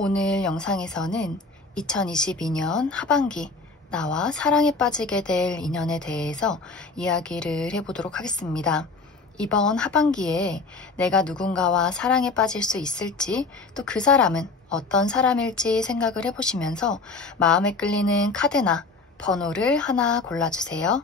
오늘 영상에서는 2022년 하반기 나와 사랑에 빠지게 될 인연에 대해서 이야기를 해보도록 하겠습니다. 이번 하반기에 내가 누군가와 사랑에 빠질 수 있을지, 또 그 사람은 어떤 사람일지 생각을 해보시면서 마음에 끌리는 카드나 번호를 하나 골라주세요.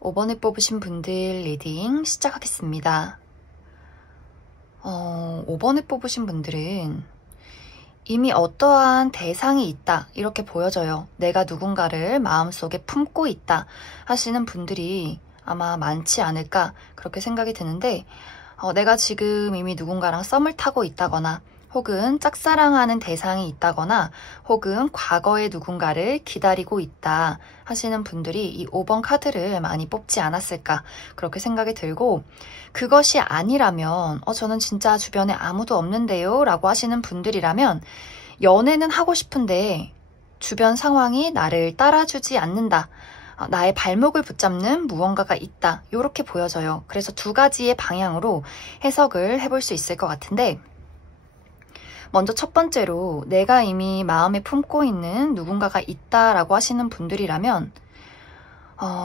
오 5번에 뽑으신 분들 리딩 시작하겠습니다. 5번에 뽑으신 분들은 이미 어떠한 대상이 있다 이렇게 보여져요. 내가 누군가를 마음속에 품고 있다 하시는 분들이 아마 많지 않을까 그렇게 생각이 드는데, 내가 지금 이미 누군가랑 썸을 타고 있다거나 혹은 짝사랑하는 대상이 있다거나 혹은 과거의 누군가를 기다리고 있다 하시는 분들이 이 5번 카드를 많이 뽑지 않았을까 그렇게 생각이 들고, 그것이 아니라면 저는 진짜 주변에 아무도 없는데요 라고 하시는 분들이라면 연애는 하고 싶은데 주변 상황이 나를 따라주지 않는다, 나의 발목을 붙잡는 무언가가 있다 이렇게 보여져요. 그래서 두 가지의 방향으로 해석을 해볼 수 있을 것 같은데, 먼저 첫 번째로 내가 이미 마음에 품고 있는 누군가가 있다라고 하시는 분들이라면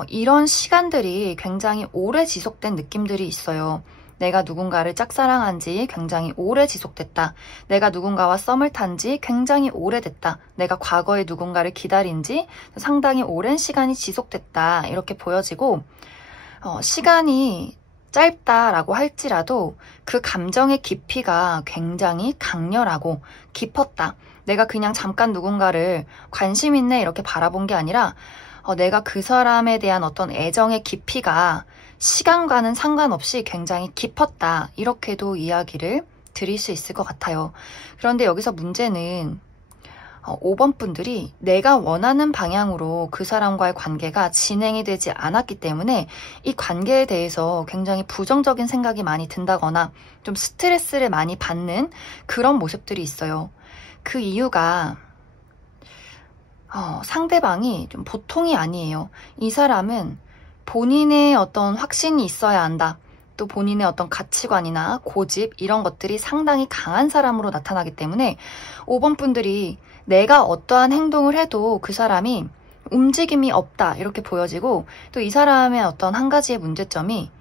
이런 시간들이 굉장히 오래 지속된 느낌들이 있어요. 내가 누군가를 짝사랑한 지 굉장히 오래 지속됐다. 내가 누군가와 썸을 탄 지 굉장히 오래됐다. 내가 과거에 누군가를 기다린 지 상당히 오랜 시간이 지속됐다. 이렇게 보여지고, 시간이 짧다라고 할지라도 그 감정의 깊이가 굉장히 강렬하고 깊었다. 내가 그냥 잠깐 누군가를 관심 있네 이렇게 바라본 게 아니라 내가 그 사람에 대한 어떤 애정의 깊이가 시간과는 상관없이 굉장히 깊었다. 이렇게도 이야기를 드릴 수 있을 것 같아요. 그런데 여기서 문제는 5번 분들이 내가 원하는 방향으로 그 사람과의 관계가 진행이 되지 않았기 때문에 이 관계에 대해서 굉장히 부정적인 생각이 많이 든다거나 좀 스트레스를 많이 받는 그런 모습들이 있어요. 그 이유가 상대방이 좀 보통이 아니에요. 이 사람은 본인의 어떤 확신이 있어야 한다. 또 본인의 어떤 가치관이나 고집 이런 것들이 상당히 강한 사람으로 나타나기 때문에 5번 분들이 내가 어떠한 행동을 해도 그 사람이 움직임이 없다 이렇게 보여지고, 또 이 사람의 어떤 한 가지의 문제점이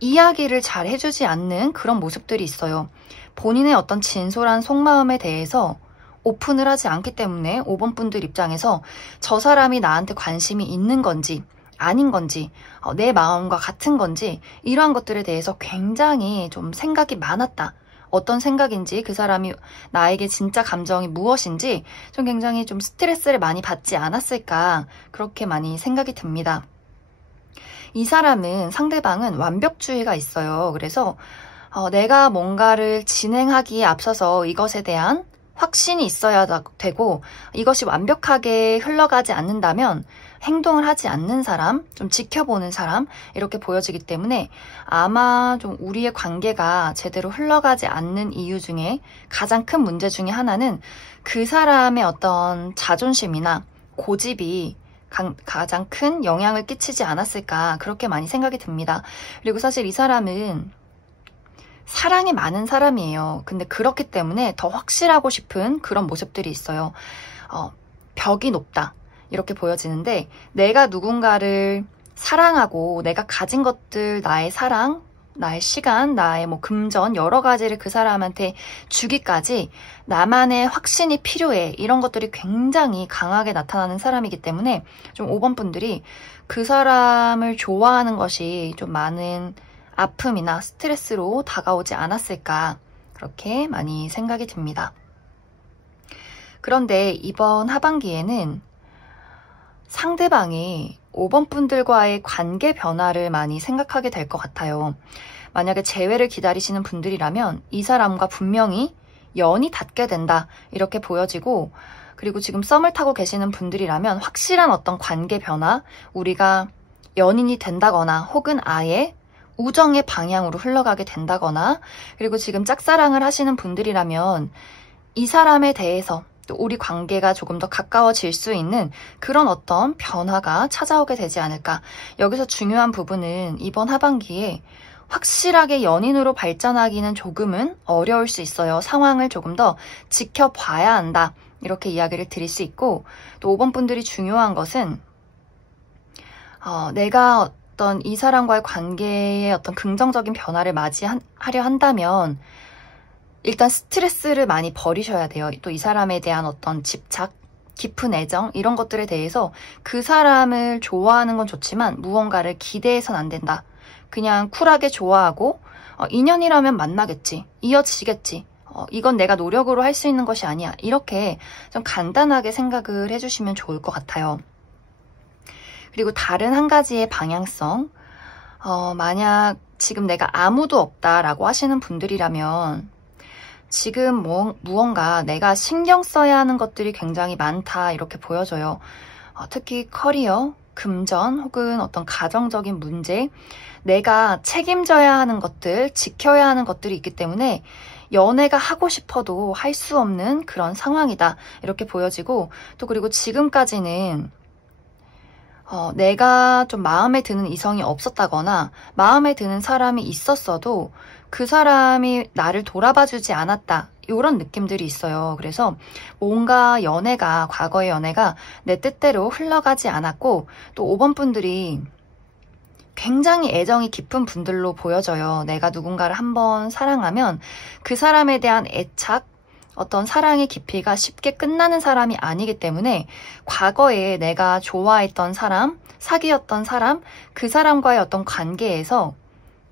이야기를 잘 해주지 않는 그런 모습들이 있어요. 본인의 어떤 진솔한 속마음에 대해서 오픈을 하지 않기 때문에 5번 분들 입장에서 저 사람이 나한테 관심이 있는 건지 아닌 건지, 내 마음과 같은 건지 이러한 것들에 대해서 굉장히 좀 생각이 많았다. 어떤 생각인지, 그 사람이 나에게 진짜 감정이 무엇인지 좀 굉장히 좀 스트레스를 많이 받지 않았을까 그렇게 많이 생각이 듭니다. 이 사람은, 상대방은 완벽주의가 있어요. 그래서 내가 뭔가를 진행하기에 앞서서 이것에 대한 확신이 있어야 되고, 이것이 완벽하게 흘러가지 않는다면 행동을 하지 않는 사람, 좀 지켜보는 사람 이렇게 보여지기 때문에 아마 좀 우리의 관계가 제대로 흘러가지 않는 이유 중에 가장 큰 문제 중에 하나는 그 사람의 어떤 자존심이나 고집이 가장 큰 영향을 끼치지 않았을까 그렇게 많이 생각이 듭니다. 그리고 사실 이 사람은 사랑이 많은 사람이에요. 근데 그렇기 때문에 더 확실하고 싶은 그런 모습들이 있어요. 벽이 높다 이렇게 보여지는데, 내가 누군가를 사랑하고 내가 가진 것들, 나의 사랑, 나의 시간, 나의 뭐 금전 여러 가지를 그 사람한테 주기까지 나만의 확신이 필요해. 이런 것들이 굉장히 강하게 나타나는 사람이기 때문에 좀 5번 분들이 그 사람을 좋아하는 것이 좀 많은 아픔이나 스트레스로 다가오지 않았을까 그렇게 많이 생각이 듭니다. 그런데 이번 하반기에는 상대방이 5번 분들과의 관계 변화를 많이 생각하게 될 것 같아요. 만약에 재회를 기다리시는 분들이라면 이 사람과 분명히 연이 닿게 된다 이렇게 보여지고, 그리고 지금 썸을 타고 계시는 분들이라면 확실한 어떤 관계 변화, 우리가 연인이 된다거나 혹은 아예 우정의 방향으로 흘러가게 된다거나, 그리고 지금 짝사랑을 하시는 분들이라면 이 사람에 대해서 또 우리 관계가 조금 더 가까워질 수 있는 그런 어떤 변화가 찾아오게 되지 않을까. 여기서 중요한 부분은 이번 하반기에 확실하게 연인으로 발전하기는 조금은 어려울 수 있어요. 상황을 조금 더 지켜봐야 한다. 이렇게 이야기를 드릴 수 있고, 또 5번 분들이 중요한 것은 내가 어떤 이 사람과의 관계에 어떤 긍정적인 변화를 맞이하려 한다면 일단 스트레스를 많이 버리셔야 돼요. 또 이 사람에 대한 어떤 집착, 깊은 애정 이런 것들에 대해서 그 사람을 좋아하는 건 좋지만 무언가를 기대해선 안 된다. 그냥 쿨하게 좋아하고 인연이라면 만나겠지, 이어지겠지, 이건 내가 노력으로 할 수 있는 것이 아니야. 이렇게 좀 간단하게 생각을 해주시면 좋을 것 같아요. 그리고 다른 한 가지의 방향성, 만약 지금 내가 아무도 없다라고 하시는 분들이라면 지금 무언가 내가 신경 써야 하는 것들이 굉장히 많다 이렇게 보여져요. 특히 커리어, 금전 혹은 어떤 가정적인 문제, 내가 책임져야 하는 것들, 지켜야 하는 것들이 있기 때문에 연애가 하고 싶어도 할 수 없는 그런 상황이다 이렇게 보여지고, 또 그리고 지금까지는 내가 좀 마음에 드는 이성이 없었다거나 마음에 드는 사람이 있었어도 그 사람이 나를 돌아봐주지 않았다 이런 느낌들이 있어요. 그래서 뭔가 과거의 연애가 내 뜻대로 흘러가지 않았고, 또 5번 분들이 굉장히 애정이 깊은 분들로 보여져요. 내가 누군가를 한번 사랑하면 그 사람에 대한 애착, 어떤 사랑의 깊이가 쉽게 끝나는 사람이 아니기 때문에 과거에 내가 좋아했던 사람, 사귀었던 사람, 그 사람과의 어떤 관계에서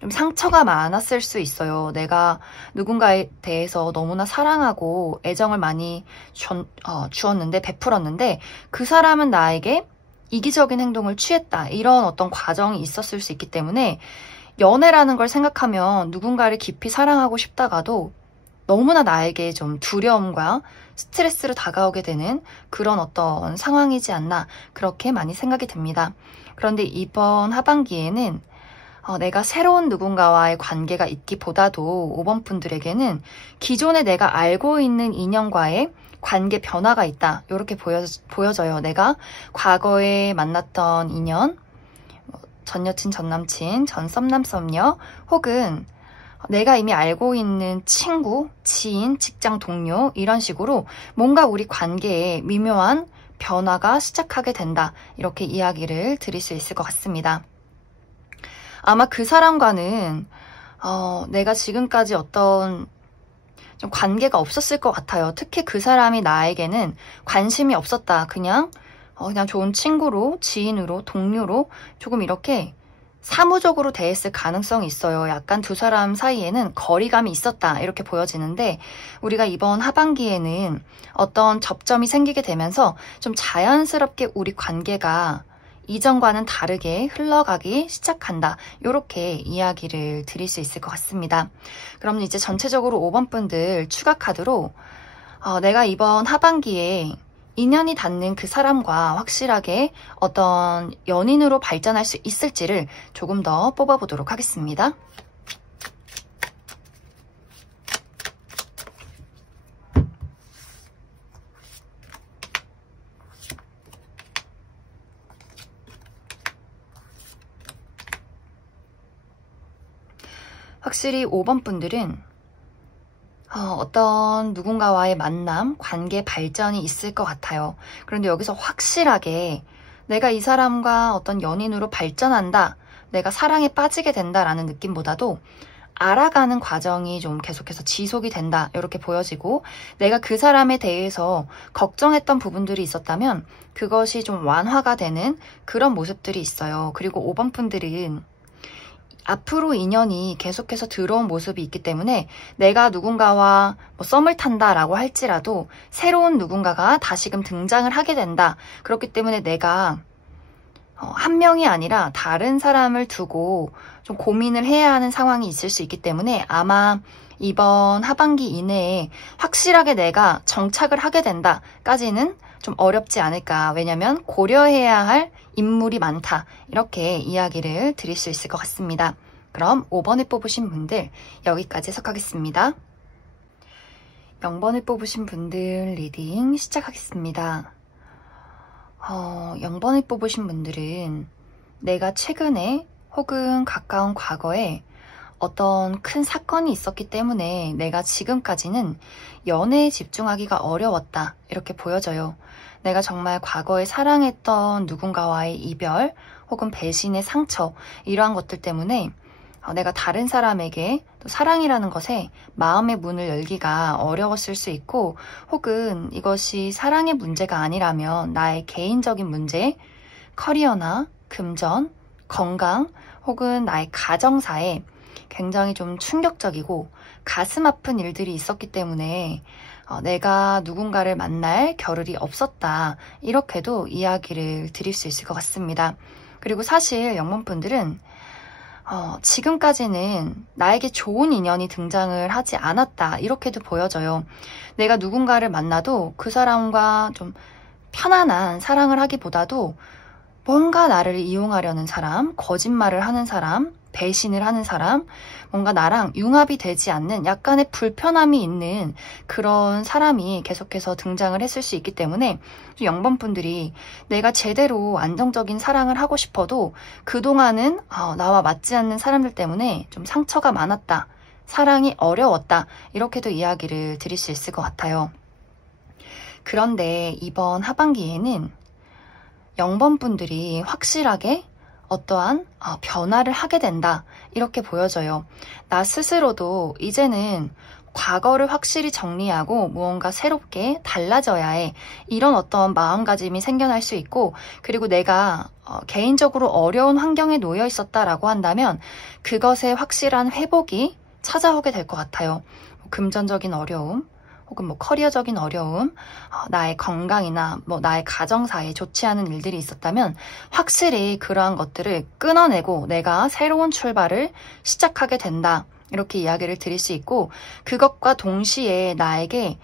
좀 상처가 많았을 수 있어요. 내가 누군가에 대해서 너무나 사랑하고 애정을 많이 주었는데, 베풀었는데 그 사람은 나에게 이기적인 행동을 취했다. 이런 어떤 과정이 있었을 수 있기 때문에 연애라는 걸 생각하면 누군가를 깊이 사랑하고 싶다가도 너무나 나에게 좀 두려움과 스트레스로 다가오게 되는 그런 어떤 상황이지 않나 그렇게 많이 생각이 듭니다. 그런데 이번 하반기에는 내가 새로운 누군가와의 관계가 있기보다도 5번 분들에게는 기존에 내가 알고 있는 인연과의 관계 변화가 있다. 이렇게 보여져요. 내가 과거에 만났던 인연, 전 여친, 전 남친, 전 썸남, 썸녀, 혹은 내가 이미 알고 있는 친구, 지인, 직장 동료 이런 식으로 뭔가 우리 관계에 미묘한 변화가 시작하게 된다. 이렇게 이야기를 드릴 수 있을 것 같습니다. 아마 그 사람과는 내가 지금까지 어떤 좀 관계가 없었을 것 같아요. 특히 그 사람이 나에게는 관심이 없었다. 그냥 좋은 친구로, 지인으로, 동료로 조금 이렇게 사무적으로 대했을 가능성이 있어요. 약간 두 사람 사이에는 거리감이 있었다 이렇게 보여지는데, 우리가 이번 하반기에는 어떤 접점이 생기게 되면서 좀 자연스럽게 우리 관계가 이전과는 다르게 흘러가기 시작한다. 이렇게 이야기를 드릴 수 있을 것 같습니다. 그럼 이제 전체적으로 5번 분들 추가 카드로 내가 이번 하반기에 인연이 닿는 그 사람과 확실하게 어떤 연인으로 발전할 수 있을지를 조금 더 뽑아보도록 하겠습니다. 확실히 5번 분들은 어떤 누군가와의 만남, 관계 발전이 있을 것 같아요. 그런데 여기서 확실하게 내가 이 사람과 어떤 연인으로 발전한다, 내가 사랑에 빠지게 된다라는 느낌보다도 알아가는 과정이 좀 계속해서 지속이 된다 이렇게 보여지고, 내가 그 사람에 대해서 걱정했던 부분들이 있었다면 그것이 좀 완화가 되는 그런 모습들이 있어요. 그리고 5번 분들은 앞으로 인연이 계속해서 들어온 모습이 있기 때문에 내가 누군가와 뭐 썸을 탄다라고 할지라도 새로운 누군가가 다시금 등장을 하게 된다. 그렇기 때문에 내가 한 명이 아니라 다른 사람을 두고 좀 고민을 해야 하는 상황이 있을 수 있기 때문에 아마 이번 하반기 이내에 확실하게 내가 정착을 하게 된다까지는 좀 어렵지 않을까. 왜냐면 고려해야 할 인물이 많다. 이렇게 이야기를 드릴 수 있을 것 같습니다. 그럼 5번을 뽑으신 분들 여기까지 해석하겠습니다. 0번을 뽑으신 분들 리딩 시작하겠습니다. 0번을 뽑으신 분들은 내가 최근에 혹은 가까운 과거에 어떤 큰 사건이 있었기 때문에 내가 지금까지는 연애에 집중하기가 어려웠다 이렇게 보여져요. 내가 정말 과거에 사랑했던 누군가와의 이별 혹은 배신의 상처, 이러한 것들 때문에 내가 다른 사람에게 또 사랑이라는 것에 마음의 문을 열기가 어려웠을 수 있고, 혹은 이것이 사랑의 문제가 아니라면 나의 개인적인 문제, 커리어나 금전, 건강 혹은 나의 가정사에 굉장히 좀 충격적이고 가슴 아픈 일들이 있었기 때문에 내가 누군가를 만날 겨를이 없었다, 이렇게도 이야기를 드릴 수 있을 것 같습니다. 그리고 사실 0번 분들은 지금까지는 나에게 좋은 인연이 등장을 하지 않았다, 이렇게도 보여져요. 내가 누군가를 만나도 그 사람과 좀 편안한 사랑을 하기보다도 뭔가 나를 이용하려는 사람, 거짓말을 하는 사람, 배신을 하는 사람, 뭔가 나랑 융합이 되지 않는 약간의 불편함이 있는 그런 사람이 계속해서 등장을 했을 수 있기 때문에 0번 분들이 내가 제대로 안정적인 사랑을 하고 싶어도 그동안은 나와 맞지 않는 사람들 때문에 좀 상처가 많았다, 사랑이 어려웠다, 이렇게도 이야기를 드릴 수 있을 것 같아요. 그런데 이번 하반기에는 0번 분들이 확실하게 어떠한 변화를 하게 된다, 이렇게 보여져요. 나 스스로도 이제는 과거를 확실히 정리하고 무언가 새롭게 달라져야 해, 이런 어떤 마음가짐이 생겨날 수 있고, 그리고 내가 개인적으로 어려운 환경에 놓여 있었다라고 한다면 그것의 확실한 회복이 찾아오게 될 것 같아요. 금전적인 어려움 혹은 커리어적인 어려움, 나의 건강이나 나의 가정사에 좋지 않은 일들이 있었다면 확실히 그러한 것들을 끊어내고 내가 새로운 출발을 시작하게 된다, 이렇게 이야기를 드릴 수 있고, 그것과 동시에 나에게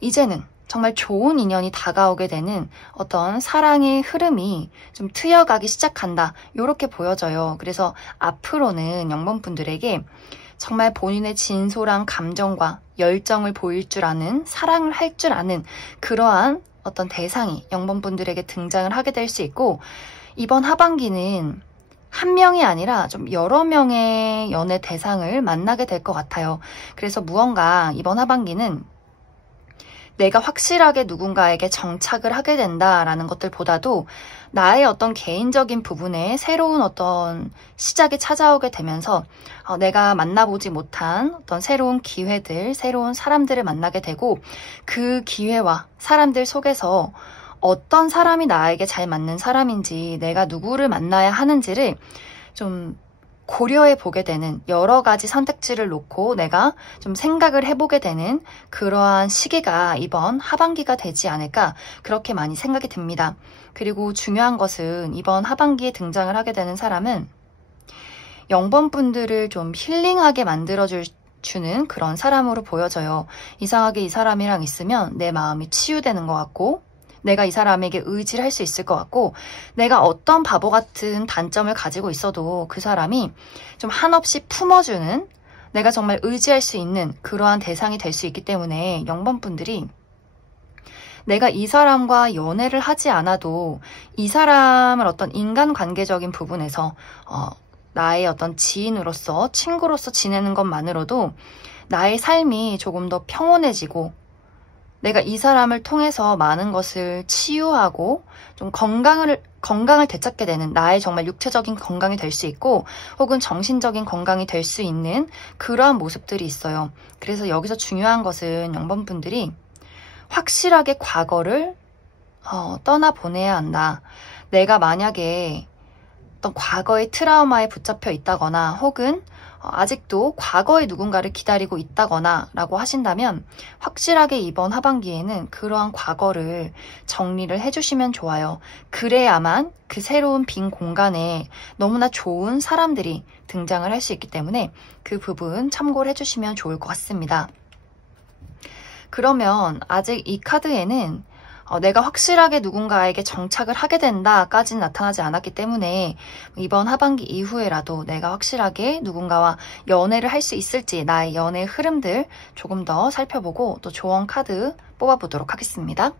이제는 정말 좋은 인연이 다가오게 되는 어떤 사랑의 흐름이 좀 트여가기 시작한다, 이렇게 보여져요. 그래서 앞으로는 0번 분들에게 정말 본인의 진솔한 감정과 열정을 보일 줄 아는, 사랑을 할 줄 아는 그러한 어떤 대상이 0번 분들에게 등장을 하게 될 수 있고, 이번 하반기는 한 명이 아니라 좀 여러 명의 연애 대상을 만나게 될 것 같아요. 그래서 무언가 이번 하반기는 내가 확실하게 누군가에게 정착을 하게 된다라는 것들보다도 나의 어떤 개인적인 부분에 새로운 어떤 시작이 찾아오게 되면서 내가 만나보지 못한 어떤 새로운 기회들, 새로운 사람들을 만나게 되고, 그 기회와 사람들 속에서 어떤 사람이 나에게 잘 맞는 사람인지, 내가 누구를 만나야 하는지를 좀 고려해 보게 되는, 여러 가지 선택지를 놓고 내가 좀 생각을 해보게 되는 그러한 시기가 이번 하반기가 되지 않을까, 그렇게 많이 생각이 듭니다. 그리고 중요한 것은 이번 하반기에 등장을 하게 되는 사람은 0번 분들을 좀 힐링하게 만들어주는 그런 사람으로 보여져요. 이상하게 이 사람이랑 있으면 내 마음이 치유되는 것 같고, 내가 이 사람에게 의지를 할 수 있을 것 같고, 내가 어떤 바보 같은 단점을 가지고 있어도 그 사람이 좀 한없이 품어주는, 내가 정말 의지할 수 있는 그러한 대상이 될 수 있기 때문에 0번 분들이 내가 이 사람과 연애를 하지 않아도 이 사람을 어떤 인간관계적인 부분에서 나의 어떤 지인으로서, 친구로서 지내는 것만으로도 나의 삶이 조금 더 평온해지고 내가 이 사람을 통해서 많은 것을 치유하고 좀 건강을 되찾게 되는, 나의 정말 육체적인 건강이 될 수 있고 혹은 정신적인 건강이 될 수 있는 그러한 모습들이 있어요. 그래서 여기서 중요한 것은 0번분들이 확실하게 과거를 떠나보내야 한다. 내가 만약에 어떤 과거의 트라우마에 붙잡혀 있다거나 혹은 아직도 과거의 누군가를 기다리고 있다거나 라고 하신다면 확실하게 이번 하반기에는 그러한 과거를 정리를 해주시면 좋아요. 그래야만 그 새로운 빈 공간에 너무나 좋은 사람들이 등장을 할 수 있기 때문에 그 부분 참고를 해주시면 좋을 것 같습니다. 그러면 아직 이 카드에는 내가 확실하게 누군가에게 정착을 하게 된다까지는 나타나지 않았기 때문에 이번 하반기 이후에라도 내가 확실하게 누군가와 연애를 할 수 있을지 나의 연애의 흐름들 조금 더 살펴보고 또 조언 카드 뽑아보도록 하겠습니다.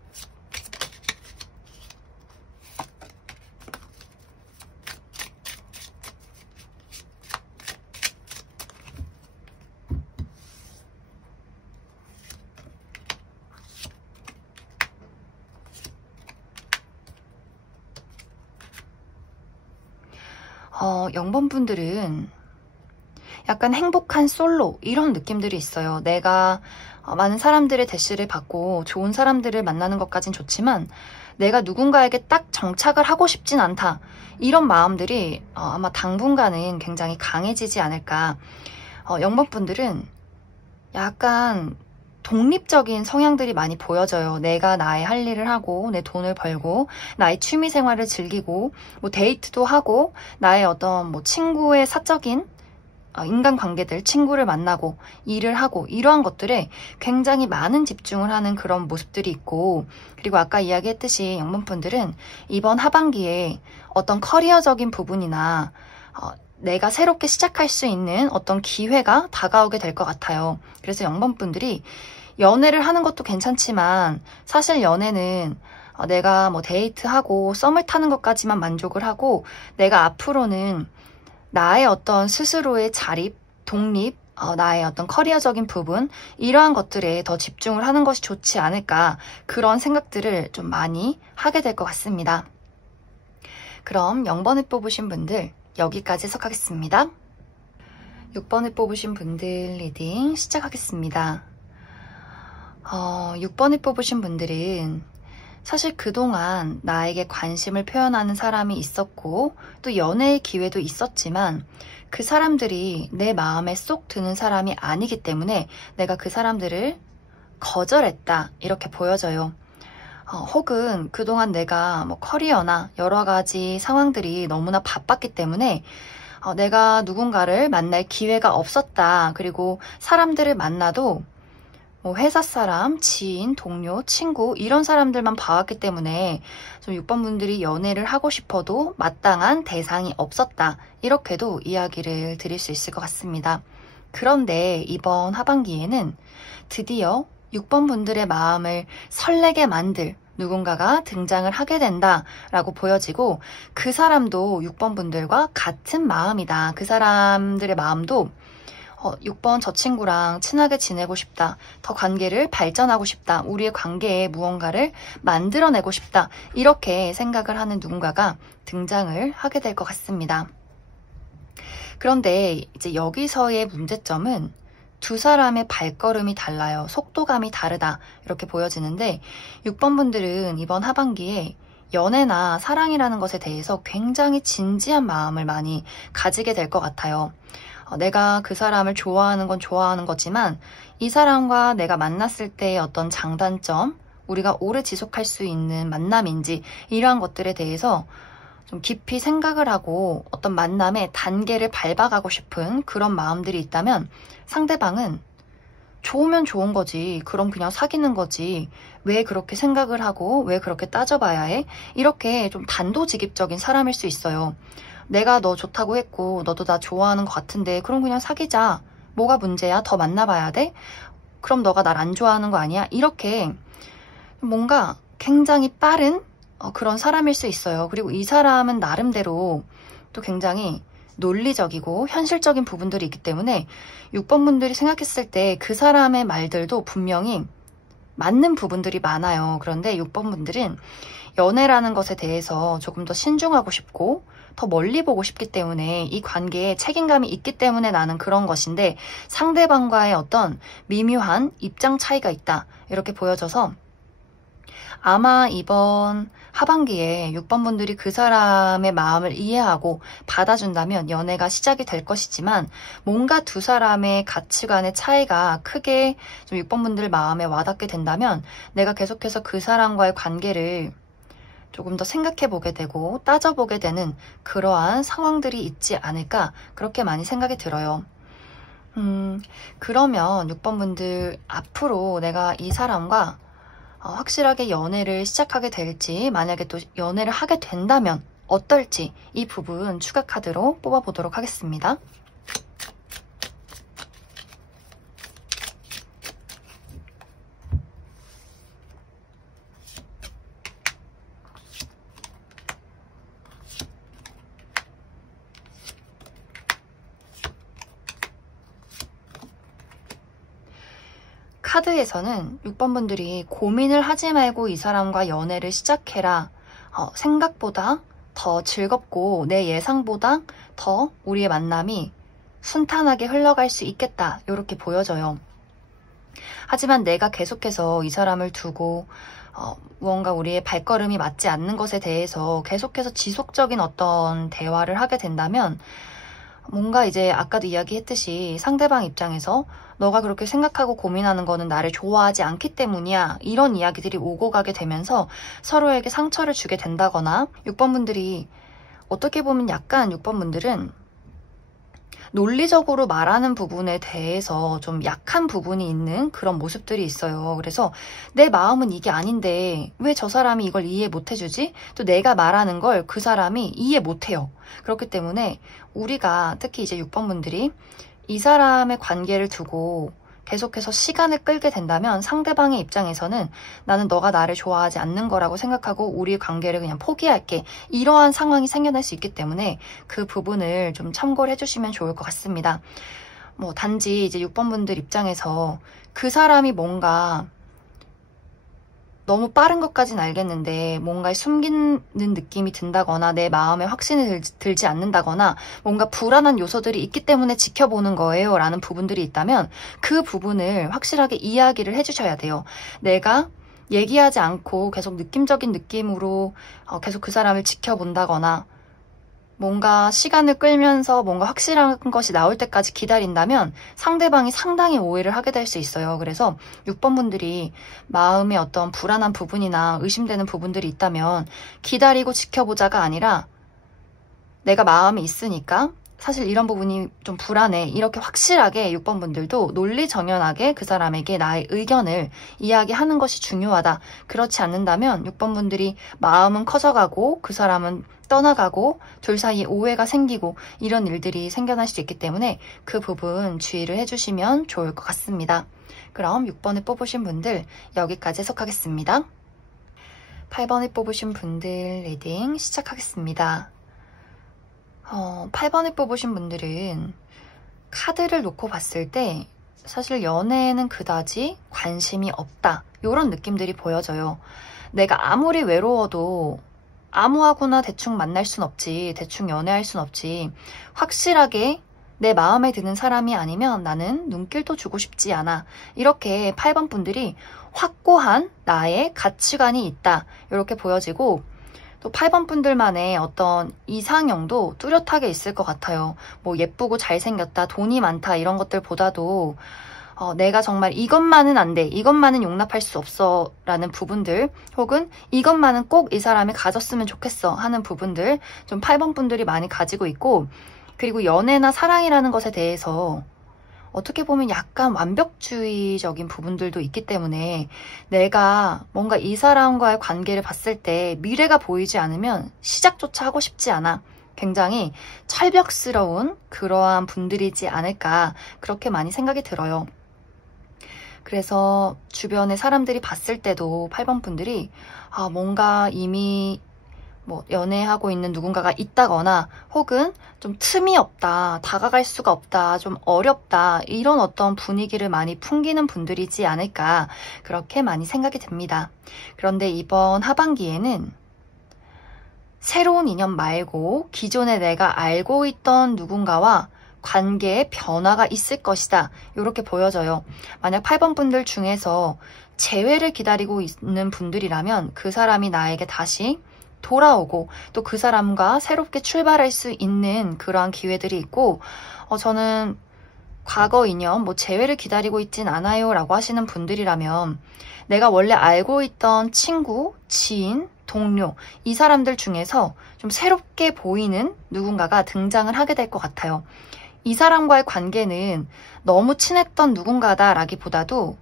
영번분들은 약간 행복한 솔로 이런 느낌들이 있어요. 내가 많은 사람들의 대시를 받고 좋은 사람들을 만나는 것까진 좋지만 내가 누군가에게 딱 정착을 하고 싶진 않다. 이런 마음들이 아마 당분간은 굉장히 강해지지 않을까. 0번분들은 약간 독립적인 성향들이 많이 보여져요. 내가 나의 할 일을 하고 내 돈을 벌고 나의 취미 생활을 즐기고 뭐 데이트도 하고 나의 어떤 뭐 친구의 사적인 인간관계들, 친구를 만나고 일을 하고 이러한 것들에 굉장히 많은 집중을 하는 그런 모습들이 있고, 그리고 아까 이야기했듯이 0번분들은 이번 하반기에 어떤 커리어적인 부분이나 내가 새롭게 시작할 수 있는 어떤 기회가 다가오게 될 것 같아요. 그래서 0번분들이 연애를 하는 것도 괜찮지만 사실 연애는 내가 뭐 데이트하고 썸을 타는 것까지만 만족을 하고 내가 앞으로는 나의 어떤 스스로의 자립, 독립, 나의 어떤 커리어적인 부분 이러한 것들에 더 집중을 하는 것이 좋지 않을까, 그런 생각들을 좀 많이 하게 될 것 같습니다. 그럼 0번을 뽑으신 분들 여기까지 해석하겠습니다. 6번을 뽑으신 분들 리딩 시작하겠습니다. 6번을 뽑으신 분들은 사실 그동안 나에게 관심을 표현하는 사람이 있었고 또 연애의 기회도 있었지만 그 사람들이 내 마음에 쏙 드는 사람이 아니기 때문에 내가 그 사람들을 거절했다 이렇게 보여져요. 혹은 그동안 내가 뭐 커리어나 여러 가지 상황들이 너무나 바빴기 때문에 내가 누군가를 만날 기회가 없었다. 그리고 사람들을 만나도 뭐 회사 사람, 지인, 동료, 친구 이런 사람들만 봐왔기 때문에 좀 6번분들이 연애를 하고 싶어도 마땅한 대상이 없었다. 이렇게도 이야기를 드릴 수 있을 것 같습니다. 그런데 이번 하반기에는 드디어 6번분들의 마음을 설레게 만들 누군가가 등장을 하게 된다라고 보여지고 그 사람도 6번분들과 같은 마음이다. 그 사람들의 마음도 6번 저 친구랑 친하게 지내고 싶다. 더 관계를 발전하고 싶다. 우리의 관계에 무언가를 만들어내고 싶다. 이렇게 생각을 하는 누군가가 등장을 하게 될 것 같습니다. 그런데 이제 여기서의 문제점은 두 사람의 발걸음이 달라요. 속도감이 다르다. 이렇게 보여지는데 6번분들은 이번 하반기에 연애나 사랑이라는 것에 대해서 굉장히 진지한 마음을 많이 가지게 될 것 같아요. 내가 그 사람을 좋아하는 건 좋아하는 거지만 이 사람과 내가 만났을 때의 어떤 장단점, 우리가 오래 지속할 수 있는 만남인지 이러한 것들에 대해서 좀 깊이 생각을 하고 어떤 만남의 단계를 밟아가고 싶은 그런 마음들이 있다면 상대방은 좋으면 좋은 거지, 그럼 그냥 사귀는 거지, 왜 그렇게 생각을 하고 왜 그렇게 따져봐야 해? 이렇게 좀 단도직입적인 사람일 수 있어요. 내가 너 좋다고 했고 너도 나 좋아하는 것 같은데 그럼 그냥 사귀자. 뭐가 문제야? 더 만나봐야 돼? 그럼 너가 날 안 좋아하는 거 아니야? 이렇게 뭔가 굉장히 빠른 그런 사람일 수 있어요. 그리고 이 사람은 나름대로 또 굉장히 논리적이고 현실적인 부분들이 있기 때문에 6번분들이 생각했을 때 그 사람의 말들도 분명히 맞는 부분들이 많아요. 그런데 6번 분들은 연애라는 것에 대해서 조금 더 신중하고 싶고 더 멀리 보고 싶기 때문에 이 관계에 책임감이 있기 때문에 나는 그런 것인데 상대방과의 어떤 미묘한 입장 차이가 있다. 이렇게 보여져서 아마 이번 하반기에 6번 분들이 그 사람의 마음을 이해하고 받아준다면 연애가 시작이 될 것이지만 뭔가 두 사람의 가치관의 차이가 크게 좀 6번 분들 마음에 와닿게 된다면 내가 계속해서 그 사람과의 관계를 조금 더 생각해 보게 되고 따져보게 되는 그러한 상황들이 있지 않을까 그렇게 많이 생각이 들어요. 그러면 6번 분들 앞으로 내가 이 사람과 확실하게 연애를 시작하게 될지 만약에 또 연애를 하게 된다면 어떨지 이 부분 추가 카드로 뽑아보도록 하겠습니다. 카드에서는 6번 분들이 고민을 하지 말고 이 사람과 연애를 시작해라. 생각보다 더 즐겁고 내 예상보다 더 우리의 만남이 순탄하게 흘러갈 수 있겠다. 이렇게 보여져요. 하지만 내가 계속해서 이 사람을 두고 무언가 우리의 발걸음이 맞지 않는 것에 대해서 계속해서 지속적인 어떤 대화를 하게 된다면 뭔가 이제 아까도 이야기했듯이 상대방 입장에서 너가 그렇게 생각하고 고민하는 거는 나를 좋아하지 않기 때문이야. 이런 이야기들이 오고 가게 되면서 서로에게 상처를 주게 된다거나 6번 분들이 어떻게 보면 약간 6번 분들은 논리적으로 말하는 부분에 대해서 좀 약한 부분이 있는 그런 모습들이 있어요. 그래서 내 마음은 이게 아닌데 왜 저 사람이 이걸 이해 못 해주지? 또 내가 말하는 걸 그 사람이 이해 못 해요. 그렇기 때문에 우리가 특히 이제 6번 분들이 이 사람의 관계를 두고 계속해서 시간을 끌게 된다면 상대방의 입장에서는 나는 너가 나를 좋아하지 않는 거라고 생각하고 우리의 관계를 그냥 포기할게. 이러한 상황이 생겨날 수 있기 때문에 그 부분을 좀 참고를 해주시면 좋을 것 같습니다. 단지 이제 6번 분들 입장에서 그 사람이 뭔가 너무 빠른 것까진 알겠는데 뭔가 숨기는 느낌이 든다거나 내 마음에 확신이 들지 않는다거나 뭔가 불안한 요소들이 있기 때문에 지켜보는 거예요 라는 부분들이 있다면 그 부분을 확실하게 이야기를 해주셔야 돼요. 내가 얘기하지 않고 계속 느낌적인 느낌으로 계속 그 사람을 지켜본다거나 뭔가 시간을 끌면서 뭔가 확실한 것이 나올 때까지 기다린다면 상대방이 상당히 오해를 하게 될 수 있어요. 그래서 6번 분들이 마음에 어떤 불안한 부분이나 의심되는 부분들이 있다면 기다리고 지켜보자가 아니라 내가 마음이 있으니까 사실 이런 부분이 좀 불안해. 이렇게 확실하게 6번 분들도 논리정연하게 그 사람에게 나의 의견을 이야기하는 것이 중요하다. 그렇지 않는다면 6번 분들이 마음은 커져가고 그 사람은 떠나가고 둘 사이에 오해가 생기고 이런 일들이 생겨날 수 있기 때문에 그 부분 주의를 해주시면 좋을 것 같습니다. 그럼 6번을 뽑으신 분들 여기까지 해석하겠습니다. 8번을 뽑으신 분들 리딩 시작하겠습니다. 8번을 뽑으신 분들은 카드를 놓고 봤을 때 사실 연애에는 그다지 관심이 없다. 이런 느낌들이 보여져요. 내가 아무리 외로워도 아무하고나 대충 만날 순 없지, 대충 연애할 순 없지. 확실하게 내 마음에 드는 사람이 아니면 나는 눈길도 주고 싶지 않아. 이렇게 8번 분들이 확고한 나의 가치관이 있다. 이렇게 보여지고 또 8번 분들만의 어떤 이상형도 뚜렷하게 있을 것 같아요. 예쁘고 잘생겼다, 돈이 많다 이런 것들보다도 내가 정말 이것만은 안 돼, 이것만은 용납할 수 없어 라는 부분들 혹은 이것만은 꼭 이 사람이 가졌으면 좋겠어 하는 부분들 좀 8번 분들이 많이 가지고 있고 그리고 연애나 사랑이라는 것에 대해서 어떻게 보면 약간 완벽주의적인 부분들도 있기 때문에 내가 뭔가 이 사람과의 관계를 봤을 때 미래가 보이지 않으면 시작조차 하고 싶지 않아. 굉장히 철벽스러운 그러한 분들이지 않을까 그렇게 많이 생각이 들어요. 그래서 주변의 사람들이 봤을 때도 8번 분들이 뭔가 이미 뭐 연애하고 있는 누군가가 있다거나 혹은 좀 틈이 없다, 다가갈 수가 없다, 좀 어렵다 이런 어떤 분위기를 많이 풍기는 분들이지 않을까 그렇게 많이 생각이 듭니다. 그런데 이번 하반기에는 새로운 인연 말고 기존에 내가 알고 있던 누군가와 관계에 변화가 있을 것이다. 이렇게 보여져요. 만약 8번 분들 중에서 재회를 기다리고 있는 분들이라면 그 사람이 나에게 다시 돌아오고 또 그 사람과 새롭게 출발할 수 있는 그러한 기회들이 있고 저는 과거 인연, 뭐 재회를 기다리고 있진 않아요 라고 하시는 분들이라면 내가 원래 알고 있던 친구, 지인, 동료, 이 사람들 중에서 좀 새롭게 보이는 누군가가 등장을 하게 될 것 같아요. 이 사람과의 관계는 너무 친했던 누군가다라기보다도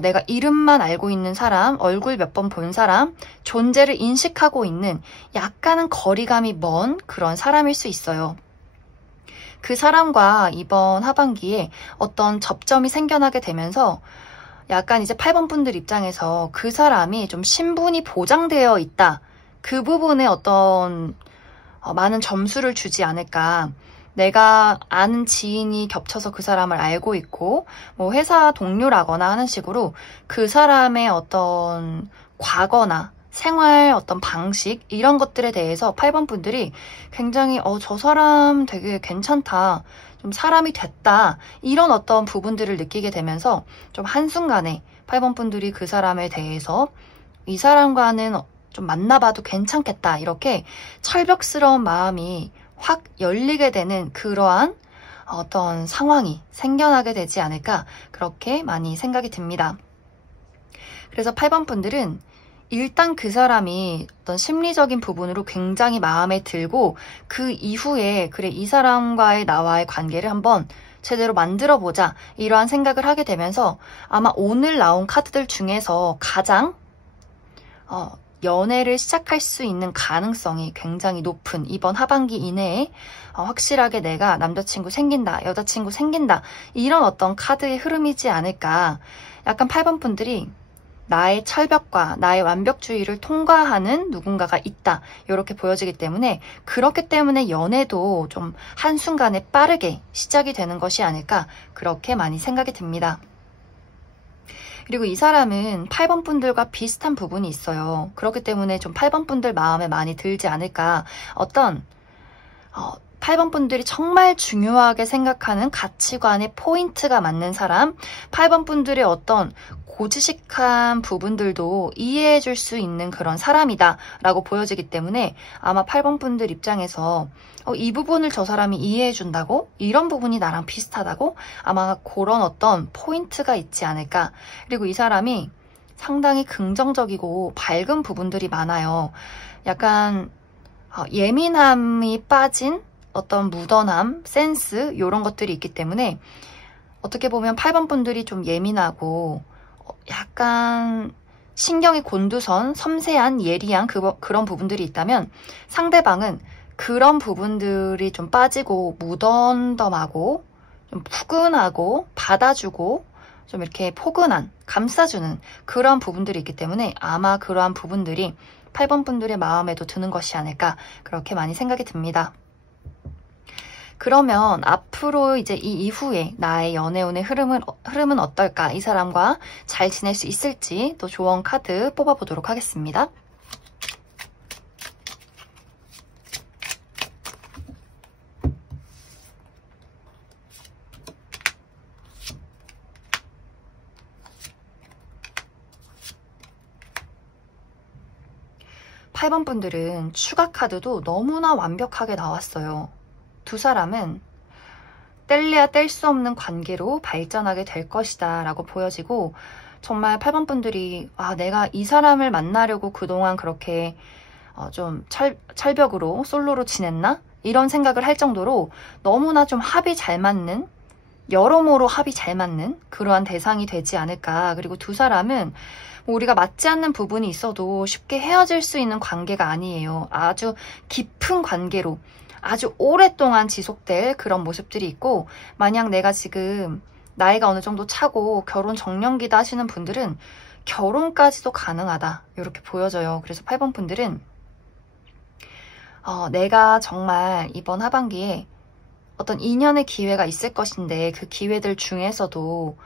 내가 이름만 알고 있는 사람, 얼굴 몇 번 본 사람, 존재를 인식하고 있는 약간은 거리감이 먼 그런 사람일 수 있어요. 그 사람과 이번 하반기에 어떤 접점이 생겨나게 되면서 약간 이제 8번 분들 입장에서 그 사람이 좀 신분이 보장되어 있다. 그 부분에 어떤 많은 점수를 주지 않을까. 내가 아는 지인이 겹쳐서 그 사람을 알고 있고 뭐 회사 동료라거나 하는 식으로 그 사람의 어떤 과거나 생활 어떤 방식 이런 것들에 대해서 8번 분들이 굉장히 저 사람 되게 괜찮다. 좀 사람이 됐다. 이런 어떤 부분들을 느끼게 되면서 좀 한순간에 8번 분들이 그 사람에 대해서 이 사람과는 좀 만나봐도 괜찮겠다. 이렇게 철벽스러운 마음이 확 열리게 되는 그러한 어떤 상황이 생겨나게 되지 않을까 그렇게 많이 생각이 듭니다. 그래서 8번 분들은 일단 그 사람이 어떤 심리적인 부분으로 굉장히 마음에 들고 그 이후에 그래 이 사람과의 나와의 관계를 한번 제대로 만들어보자 이러한 생각을 하게 되면서 아마 오늘 나온 카드들 중에서 가장 연애를 시작할 수 있는 가능성이 굉장히 높은 이번 하반기 이내에 확실하게 내가 남자친구 생긴다, 여자친구 생긴다 이런 어떤 카드의 흐름이지 않을까. 약간 8번 분들이 나의 철벽과 나의 완벽주의를 통과하는 누군가가 있다 이렇게 보여지기 때문에 그렇기 때문에 연애도 좀 한순간에 빠르게 시작이 되는 것이 아닐까 그렇게 많이 생각이 듭니다. 그리고 이 사람은 8번 분들과 비슷한 부분이 있어요. 그렇기 때문에 좀 8번 분들 마음에 많이 들지 않을까. 어떤 8번 분들이 정말 중요하게 생각하는 가치관의 포인트가 맞는 사람, 8번 분들의 어떤 고지식한 부분들도 이해해 줄 수 있는 그런 사람이다 라고 보여지기 때문에 아마 8번 분들 입장에서 이 부분을 저 사람이 이해해 준다고? 이런 부분이 나랑 비슷하다고? 아마 그런 어떤 포인트가 있지 않을까. 그리고 이 사람이 상당히 긍정적이고 밝은 부분들이 많아요. 약간 예민함이 빠진 어떤 무던함, 센스 이런 것들이 있기 때문에 어떻게 보면 8번 분들이 좀 예민하고 약간 신경이 곤두선 섬세한 예리한 그런 부분들이 있다면 상대방은 그런 부분들이 좀 빠지고 무던덤하고 좀 푸근하고 받아주고 좀 이렇게 포근한 감싸주는 그런 부분들이 있기 때문에 아마 그러한 부분들이 8번 분들의 마음에도 드는 것이 아닐까 그렇게 많이 생각이 듭니다. 그러면 앞으로 이제 이 이후에 나의 연애운의 흐름은 어떨까? 이 사람과 잘 지낼 수 있을지 또 조언 카드 뽑아보도록 하겠습니다. 팔 번 분들은 추가 카드도 너무나 완벽하게 나왔어요. 두 사람은 뗄래야 뗄 수 없는 관계로 발전하게 될 것이다 라고 보여지고 정말 8번 분들이 내가 이 사람을 만나려고 그동안 그렇게 좀 철벽으로 솔로로 지냈나? 이런 생각을 할 정도로 너무나 좀 합이 잘 맞는 여러모로 합이 잘 맞는 그러한 대상이 되지 않을까. 그리고 두 사람은 뭐 우리가 맞지 않는 부분이 있어도 쉽게 헤어질 수 있는 관계가 아니에요. 아주 깊은 관계로 아주 오랫동안 지속될 그런 모습들이 있고 만약 내가 지금 나이가 어느 정도 차고 결혼 정년기다 하시는 분들은 결혼까지도 가능하다 이렇게 보여져요. 그래서 8번 분들은 내가 정말 이번 하반기에 어떤 인연의 기회가 있을 것인데 그 기회들 중에서도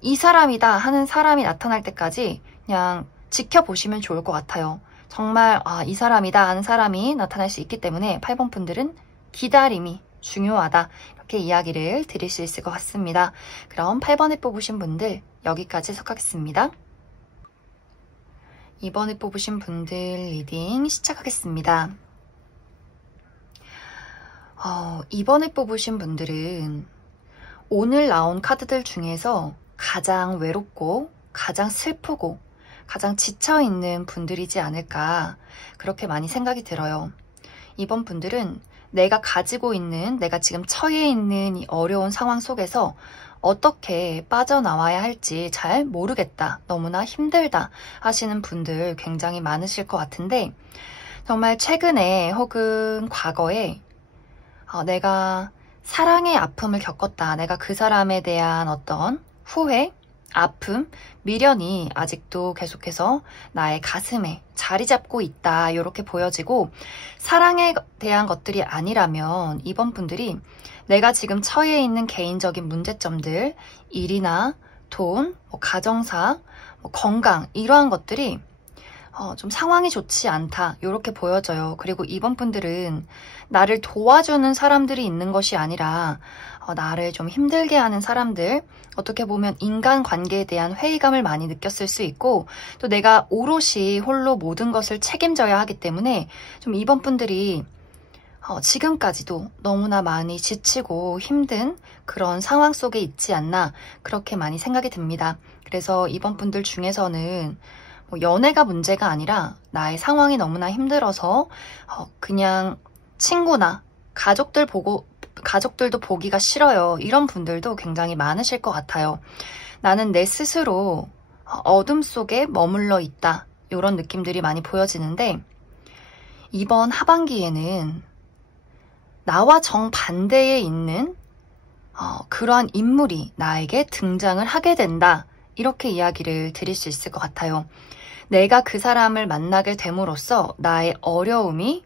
이 사람이다 하는 사람이 나타날 때까지 그냥 지켜보시면 좋을 것 같아요. 정말 이 사람이다 하는 사람이 나타날 수 있기 때문에 8번 분들은 기다림이 중요하다. 이렇게 이야기를 드릴 수 있을 것 같습니다. 그럼 8번에 뽑으신 분들 여기까지 해석하겠습니다. 2번에 뽑으신 분들 리딩 시작하겠습니다. 2번에 뽑으신 분들은 오늘 나온 카드들 중에서 가장 외롭고 가장 슬프고 가장 지쳐있는 분들이지 않을까 그렇게 많이 생각이 들어요. 이번 분들은 내가 가지고 있는, 내가 지금 처해 있는 이 어려운 상황 속에서 어떻게 빠져나와야 할지 잘 모르겠다, 너무나 힘들다 하시는 분들 굉장히 많으실 것 같은데, 정말 최근에 혹은 과거에 내가 사랑의 아픔을 겪었다, 내가 그 사람에 대한 어떤 후회, 아픔, 미련이 아직도 계속해서 나의 가슴에 자리 잡고 있다, 이렇게 보여지고, 사랑에 대한 것들이 아니라면 이번 분들이 내가 지금 처해 있는 개인적인 문제점들, 일이나 돈, 가정사, 건강, 이러한 것들이 좀 상황이 좋지 않다, 이렇게 보여져요. 그리고 이번 분들은 나를 도와주는 사람들이 있는 것이 아니라 나를 좀 힘들게 하는 사람들, 어떻게 보면 인간관계에 대한 회의감을 많이 느꼈을 수 있고, 또 내가 오롯이 홀로 모든 것을 책임져야 하기 때문에 좀 이번 분들이 지금까지도 너무나 많이 지치고 힘든 그런 상황 속에 있지 않나, 그렇게 많이 생각이 듭니다. 그래서 이번 분들 중에서는 연애가 문제가 아니라 나의 상황이 너무나 힘들어서 그냥 친구나 가족들도 보기가 싫어요, 이런 분들도 굉장히 많으실 것 같아요. 나는 내 스스로 어둠 속에 머물러 있다, 이런 느낌들이 많이 보여지는데, 이번 하반기에는 나와 정반대에 있는 그러한 인물이 나에게 등장을 하게 된다, 이렇게 이야기를 드릴 수 있을 것 같아요. 내가 그 사람을 만나게 됨으로써 나의 어려움이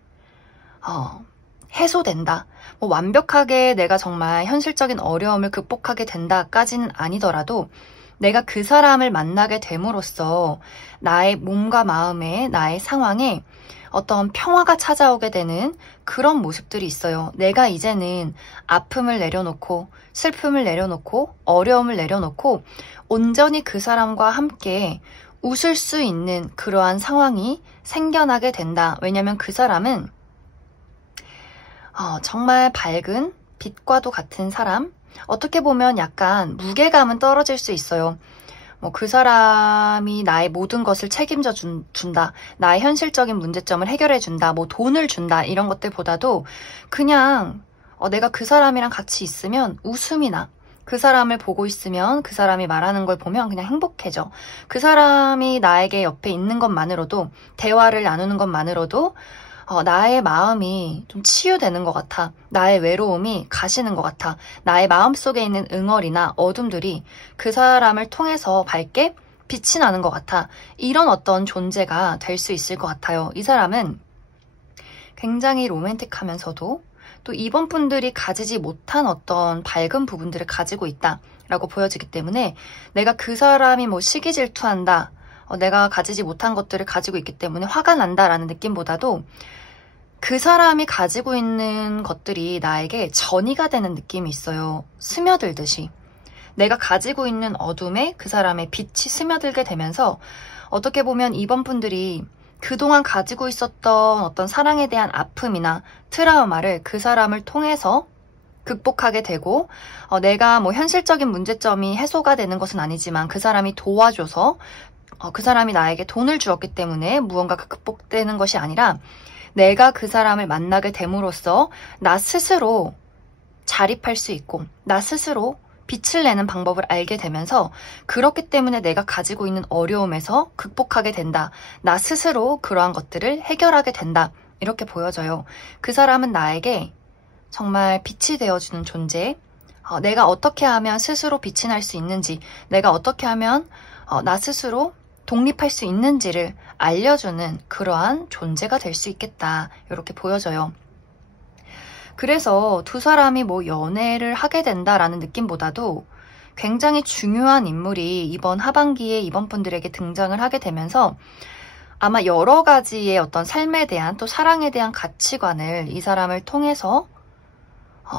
해소된다. 완벽하게 내가 정말 현실적인 어려움을 극복하게 된다까지는 아니더라도 내가 그 사람을 만나게 됨으로써 나의 몸과 마음에, 나의 상황에 어떤 평화가 찾아오게 되는 그런 모습들이 있어요. 내가 이제는 아픔을 내려놓고, 슬픔을 내려놓고, 어려움을 내려놓고 온전히 그 사람과 함께 웃을 수 있는 그러한 상황이 생겨나게 된다. 왜냐면 그 사람은 정말 밝은 빛과도 같은 사람, 어떻게 보면 약간 무게감은 떨어질 수 있어요. 그 사람이 나의 모든 것을 책임져 준다, 나의 현실적인 문제점을 해결해 준다, 돈을 준다, 이런 것들보다도 그냥 내가 그 사람이랑 같이 있으면 웃음이 나. 그 사람을 보고 있으면, 그 사람이 말하는 걸 보면 그냥 행복해져. 그 사람이 나에게 옆에 있는 것만으로도, 대화를 나누는 것만으로도 나의 마음이 좀 치유되는 것 같아. 나의 외로움이 가시는 것 같아. 나의 마음속에 있는 응어리나 어둠들이 그 사람을 통해서 밝게 빛이 나는 것 같아. 이런 어떤 존재가 될 수 있을 것 같아요. 이 사람은 굉장히 로맨틱하면서도 또 이번 분들이 가지지 못한 어떤 밝은 부분들을 가지고 있다라고 보여지기 때문에, 내가 그 사람이 시기 질투한다, 내가 가지지 못한 것들을 가지고 있기 때문에 화가 난다라는 느낌보다도 그 사람이 가지고 있는 것들이 나에게 전이가 되는 느낌이 있어요. 스며들듯이. 내가 가지고 있는 어둠에 그 사람의 빛이 스며들게 되면서, 어떻게 보면 이번 분들이 그동안 가지고 있었던 어떤 사랑에 대한 아픔이나 트라우마를 그 사람을 통해서 극복하게 되고, 내가 현실적인 문제점이 해소가 되는 것은 아니지만 그 사람이 도와줘서, 그 사람이 나에게 돈을 주었기 때문에 무언가가 극복되는 것이 아니라, 내가 그 사람을 만나게 됨으로써 나 스스로 자립할 수 있고, 나 스스로 빛을 내는 방법을 알게 되면서, 그렇기 때문에 내가 가지고 있는 어려움에서 극복하게 된다. 나 스스로 그러한 것들을 해결하게 된다. 이렇게 보여져요. 그 사람은 나에게 정말 빛이 되어주는 존재, 내가 어떻게 하면 스스로 빛이 날 수 있는지, 내가 어떻게 하면 나 스스로 독립할 수 있는지를 알려주는 그러한 존재가 될 수 있겠다. 이렇게 보여져요. 그래서 두 사람이 뭐 연애를 하게 된다라는 느낌보다도 굉장히 중요한 인물이 이번 하반기에 이번 분들에게 등장을 하게 되면서 아마 여러 가지의 어떤 삶에 대한 또 사랑에 대한 가치관을 이 사람을 통해서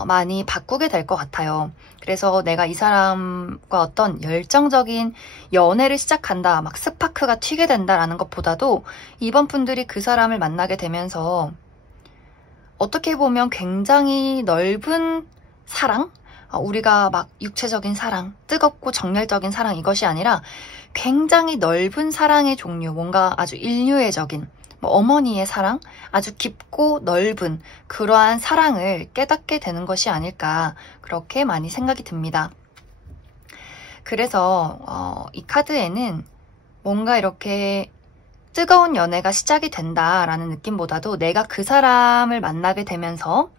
많이 바꾸게 될 것 같아요. 그래서 내가 이 사람과 어떤 열정적인 연애를 시작한다, 막 스파크가 튀게 된다라는 것보다도 이번 분들이 그 사람을 만나게 되면서 어떻게 보면 굉장히 넓은 사랑? 우리가 막 육체적인 사랑, 뜨겁고 정열적인 사랑 이것이 아니라 굉장히 넓은 사랑의 종류, 뭔가 아주 인류애적인 뭐 어머니의 사랑, 아주 깊고 넓은 그러한 사랑을 깨닫게 되는 것이 아닐까 그렇게 많이 생각이 듭니다. 그래서 이 카드에는 뭔가 이렇게 뜨거운 연애가 시작이 된다라는 느낌보다도 내가 그 사람을 만나게 되면서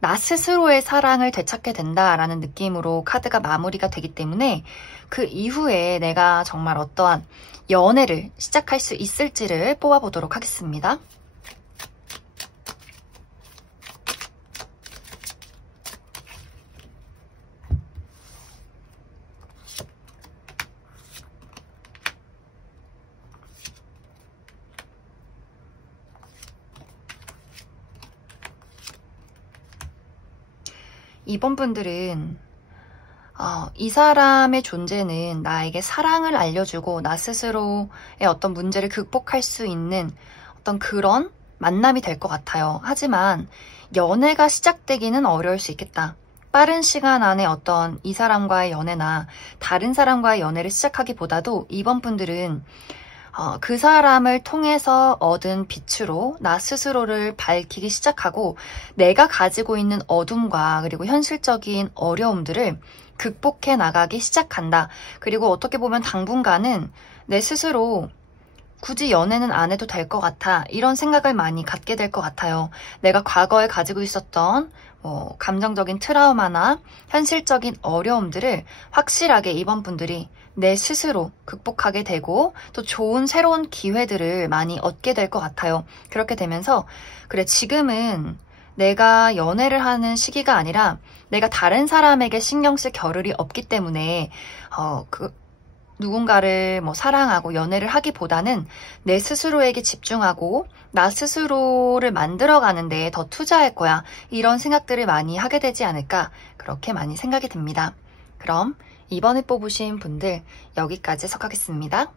나 스스로의 사랑을 되찾게 된다라는 느낌으로 카드가 마무리가 되기 때문에 그 이후에 내가 정말 어떠한 연애를 시작할 수 있을지를 뽑아보도록 하겠습니다. 이번 분들은 이 사람의 존재는 나에게 사랑을 알려주고 나 스스로의 어떤 문제를 극복할 수 있는 어떤 그런 만남이 될 것 같아요. 하지만 연애가 시작되기는 어려울 수 있겠다. 빠른 시간 안에 어떤 이 사람과의 연애나 다른 사람과의 연애를 시작하기보다도 이번 분들은 그 사람을 통해서 얻은 빛으로 나 스스로를 밝히기 시작하고 내가 가지고 있는 어둠과 그리고 현실적인 어려움들을 극복해 나가기 시작한다. 그리고 어떻게 보면 당분간은 내 스스로 굳이 연애는 안 해도 될 것 같아. 이런 생각을 많이 갖게 될 것 같아요. 내가 과거에 가지고 있었던 감정적인 트라우마나 현실적인 어려움들을 확실하게 이번 분들이 내 스스로 극복하게 되고 또 좋은 새로운 기회들을 많이 얻게 될 것 같아요. 그렇게 되면서 그래 지금은 내가 연애를 하는 시기가 아니라 내가 다른 사람에게 신경 쓸 겨를이 없기 때문에 누군가를 사랑하고 연애를 하기보다는 내 스스로에게 집중하고 나 스스로를 만들어가는 데에 더 투자할 거야. 이런 생각들을 많이 하게 되지 않을까 그렇게 많이 생각이 듭니다. 그럼 이번에 뽑으신 분들 여기까지 해석하겠습니다.